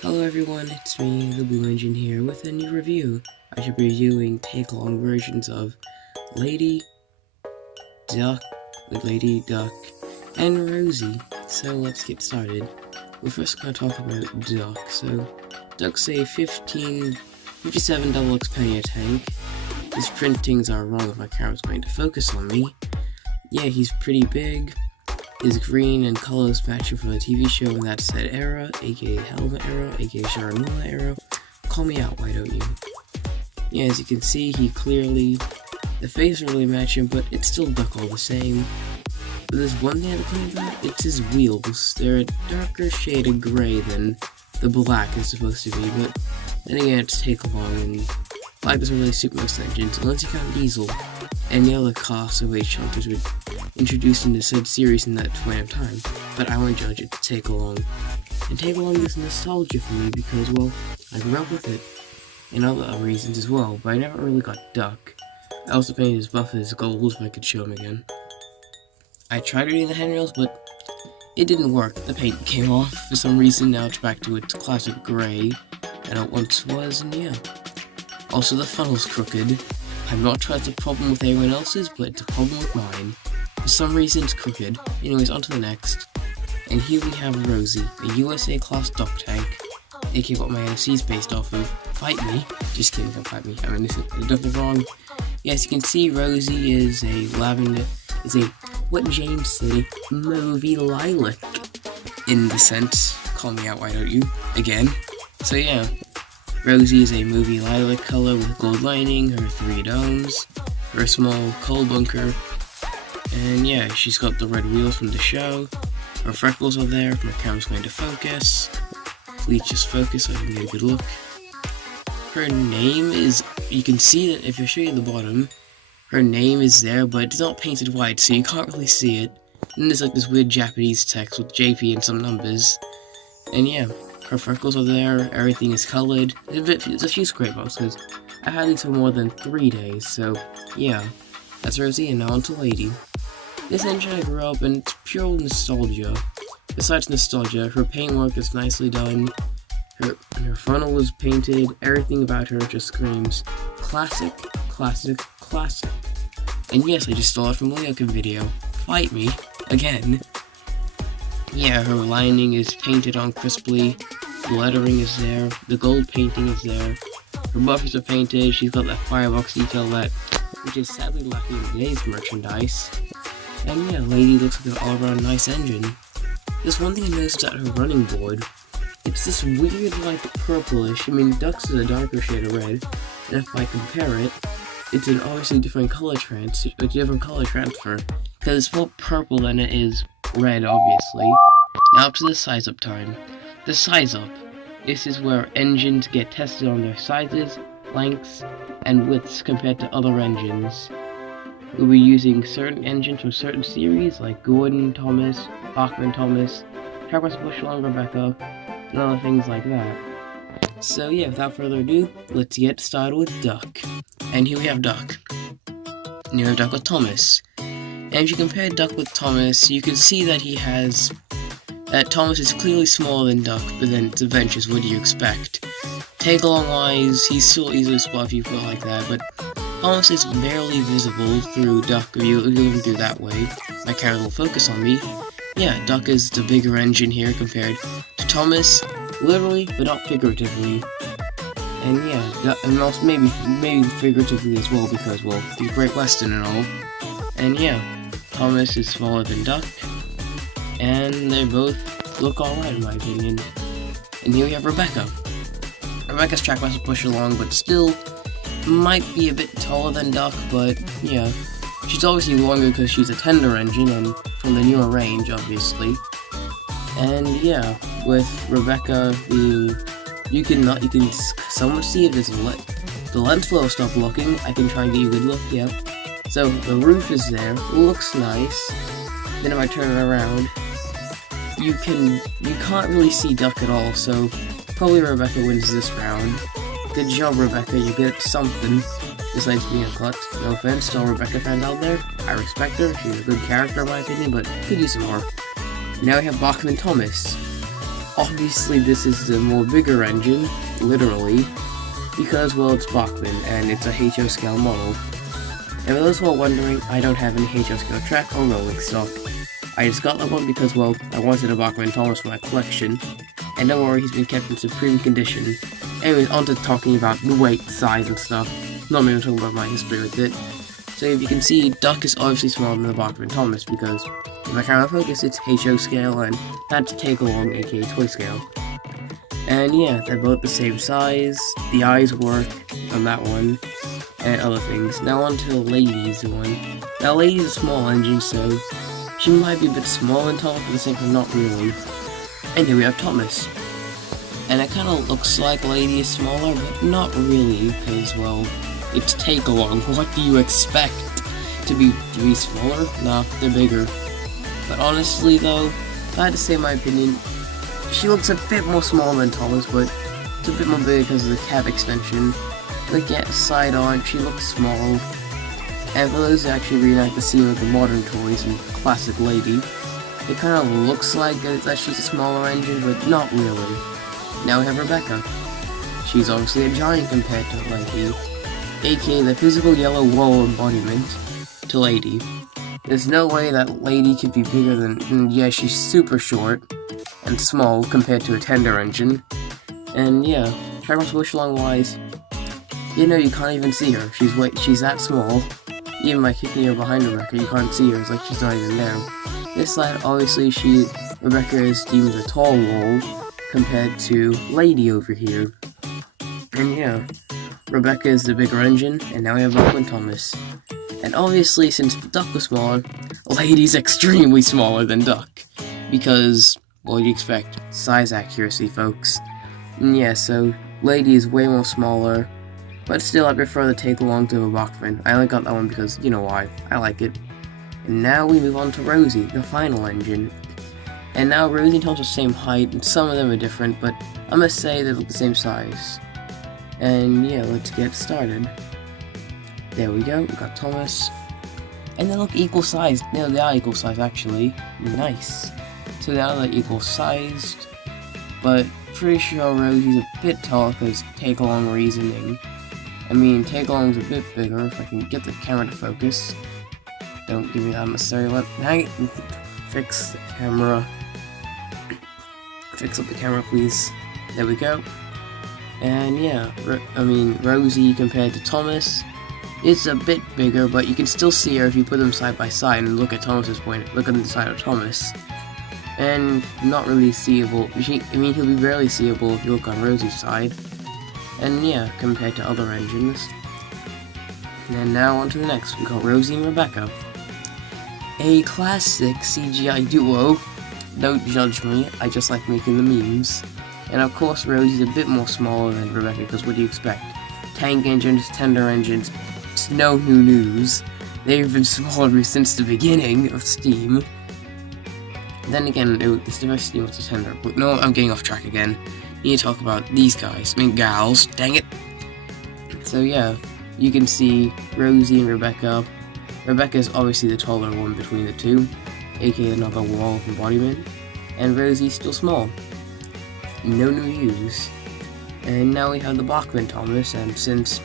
Hello everyone, it's me, the Blue Engine here, with a new review. I should be reviewing take-along versions of Lady Duck, and Rosie. So let's get started. We're first going to talk about Duck. So, Duck's a 57 double X pannier tank. His printings are wrong if my camera's going to focus on me. Yeah, he's pretty big. His green and colors matching from the TV show in that said era, aka Helmet era, aka Sharamula era. Call me out, why don't you? Yeah, as you can see, the face doesn't really match him, but it's still Duck all the same. But there's one thing I have to complain about, it's his wheels. They're a darker shade of gray than the black is supposed to be, but then again, it's take along, and black doesn't really suit most engines, unless you count diesel and the other class of H hunters were introduced into said series in that point of time, but I won't judge it to take along. And take along is nostalgia for me because, well, I grew up with it, and other reasons as well, but I never really got Duck. I also painted his buffers gold if I could show him again. I tried reading the handrails, but it didn't work. The paint came off for some reason. Now it's back to its classic gray that it once was, and yeah. Also, the funnel's crooked. I'm not sure it's a problem with anyone else's, but it's a problem with mine. For some reason it's crooked. Anyways, on to the next. And here we have Rosie, a USA class dock tank, aka what my NFC is based off of. Fight me. Just kidding, don't fight me. I mean, there's nothing wrong. Yes, you can see Rosie is what James said, movie lilac. In the sense, call me out, why don't you? Again. So yeah. Rosie is a movie lilac color with gold lining, her 3 domes, her small coal bunker, and yeah, she's got the red wheels from the show. Her freckles are there if my camera's going to focus. Please just focus so I can get a good look. Her name is, you can see that if I show you the bottom, her name is there, but it's not painted white, so you can't really see it. And there's like this weird Japanese text with JP and some numbers. And yeah. Her freckles are there, everything is colored. There's a few scrape marks because I had these for more than 3 days, so yeah. That's Rosie, and now on to Lady. This engine I grew up in, it's pure nostalgia. Besides nostalgia, her paintwork is nicely done, her funnel was painted, everything about her just screams classic, classic, classic. And yes, I just stole it from a Leoka video. Fight me, again. Yeah, her lining is painted on crisply, the lettering is there, the gold painting is there, her buffers are painted, she's got that firebox detail which is sadly lacking in today's merchandise. And yeah, Lady looks like an all-around nice engine. There's one thing I noticed at her running board, it's this weird like purplish, I mean Duck's is a darker shade of red, and if I compare it, it's an obviously different color transfer, because it's more purple than it is red, obviously. Now up to the size up time. The size up. This is where engines get tested on their sizes, lengths, and widths compared to other engines. We'll be using certain engines from certain series like Gordon Thomas, Bachman Thomas, Travis Bushelong, Rebecca, and other things like that. So yeah, without further ado, let's get started with Duck. And here we have Duck. And here we have Duck with Thomas. And if you compare Duck with Thomas, you can see that Thomas is clearly smaller than Duck, but then it's adventures, what do you expect? Take along wise, he's still easily spot if you put it like that, but Thomas is barely visible through Duck if you look through that way. My camera will focus on me. Yeah, Duck is the bigger engine here compared to Thomas, literally, but not figuratively. And yeah, and also maybe figuratively as well, because, well, the Great Western and all. And yeah, Thomas is smaller than Duck, and they both look alright in my opinion. And here we have Rebecca. Rebecca's track must push along, but still might be a bit taller than Duck, but yeah. She's obviously longer because she's a tender engine and from the newer range, obviously. And yeah, with Rebecca being, you can somewhat see it as the lens will stop looking. I can try and get you a good look, yeah. So the roof is there, looks nice. Then if I turn it around, you can't really see Duck at all, so probably Rebecca wins this round. Good job, Rebecca, you get something besides being a klutz. No offense to all Rebecca fans out there, I respect her, she's a good character in my opinion, but could use some more. Now we have Bachman Thomas. Obviously, this is the more bigger engine, literally, because, well, it's Bachmann, and it's a HO scale model. And for those who are wondering, I don't have any HO scale track or rolling stock. I just got that one because, well, I wanted a Bachmann Thomas for my collection, and don't worry, he's been kept in supreme condition. Anyways, on to talking about the weight, size, and stuff. Not even talking about my history with it. So if you can see, Duck is obviously smaller than the Bachmann Thomas because in my camera focus it's HO scale and that's take along, aka toy scale. And yeah, they're both the same size, the eyes work on that one, and other things. Now on to Lady's one. Now Lady's a small engine, so she might be a bit small than Thomas, but at the same time not really. And here we have Thomas. And it kinda looks like Lady is smaller, but not really, because, well, it's take along. What do you expect? To be smaller? Nah, they're bigger. But honestly though, if I had to say my opinion, she looks a bit more small than Thomas, but it's a bit more big because of the cab extension. Look at side on, she looks small. And for those who actually reenact the scene with the modern toys and classic Lady, it kind of looks like that she's a smaller engine, but not really. Now we have Rebecca. She's obviously a giant compared to Lady, aka the physical yellow wall embodiment to Lady. There's no way that Lady could be bigger than, yeah, she's super short and small compared to a tender engine. And yeah, track push along wise, you know, you can't even see her. She's that small. Even by kicking her behind Rebecca, you can't see her. It's like she's not even there. This side, obviously, Rebecca is deemed a tall wall compared to Lady over here. And yeah, Rebecca is the bigger engine, and now we have Bachmann Thomas. And obviously, since Duck was smaller, Lady's extremely smaller than Duck. Because, what do you expect? Size accuracy, folks. And yeah, so Lady is way more smaller, but still I prefer the take-along to a Bachmann. I only got that one because, you know why, I like it. And now we move on to Rosie, the final engine. And now Rosie and Thomas are the same height, and some of them are different, but I must say they look the same size. And yeah, let's get started. There we go, we got Thomas. And they look equal sized. No, they are equal sized actually. Nice. So now they're equal sized, but pretty sure Rosie's a bit taller because take-along reasoning. I mean, take-along's a bit bigger if I can get the camera to focus. Don't give me that unnecessary let. Fix the camera. Fix up the camera, please. There we go. And yeah, Rosie compared to Thomas is a bit bigger, but you can still see her if you put them side by side and look at Thomas's point. Look at the side of Thomas, and not really seeable. He'll be barely seeable if you look on Rosie's side. And yeah, compared to other engines. And now on to the next. We got Rosie and Rebecca. A classic CGI duo. Don't judge me, I just like making the memes. And of course Rosie's a bit more smaller than Rebecca, because what do you expect? Tank engines, tender engines, it's no new news. They've been smaller since the beginning of Steam. Then again, it's the best Steam was a tender, but no, I'm getting off track again. Need to talk about these guys, gals, dang it. So yeah, you can see Rosie and Rebecca. Rebecca is obviously the taller one between the two, aka another wall of embodiment, and Rosie's still small. No new news. And now we have the Bachmann Thomas, and since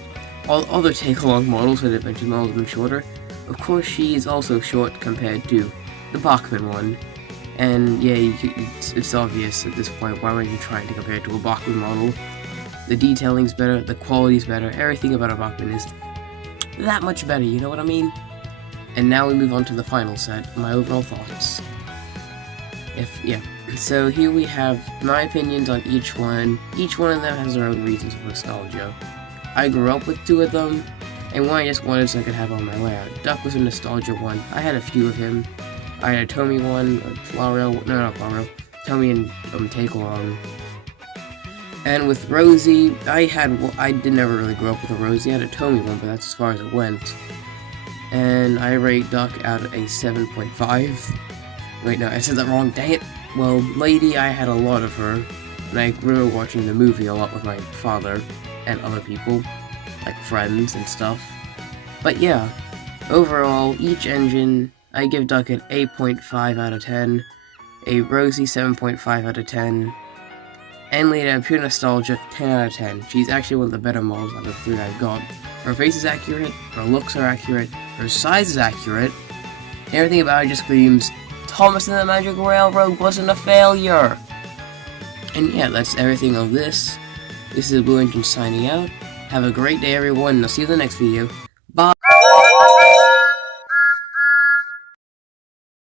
all other take-along models had been 2 mm shorter, of course she is also short compared to the Bachmann one. And yeah, it's obvious at this point, why were you trying to compare it to a Bachmann model? The detailing's better, the quality's better, everything about a Bachmann is that much better, you know what I mean? And now we move on to the final set, my overall thoughts. So here we have my opinions on each one. Each one of them has their own reasons for nostalgia. I grew up with 2 of them, and one I just wanted so I could have on my layout. Duck was a nostalgia one. I had a few of him. I had a Tommy one, Tommy and Take-Along. And with Rosie, I did never really grow up with a Rosie. I had a Tommy one, but that's as far as it went. And I rate Duck out of a 7.5. Wait, no, I said that wrong, dang it! Well, Lady, I had a lot of her, and I remember watching the movie a lot with my father and other people, like friends and stuff. But yeah, overall, each engine, I give Duck an 8.5 out of 10, a Rosie 7.5 out of 10, And Lita, pure nostalgia, 10 out of 10. She's actually one of the better models out of the 3 I've got. Her face is accurate, her looks are accurate, her size is accurate. Everything about her just screams, Thomas and the Magic Railroad wasn't a failure! And yeah, that's everything of this. This is the Blue Engine signing out. Have a great day everyone, and I'll see you in the next video.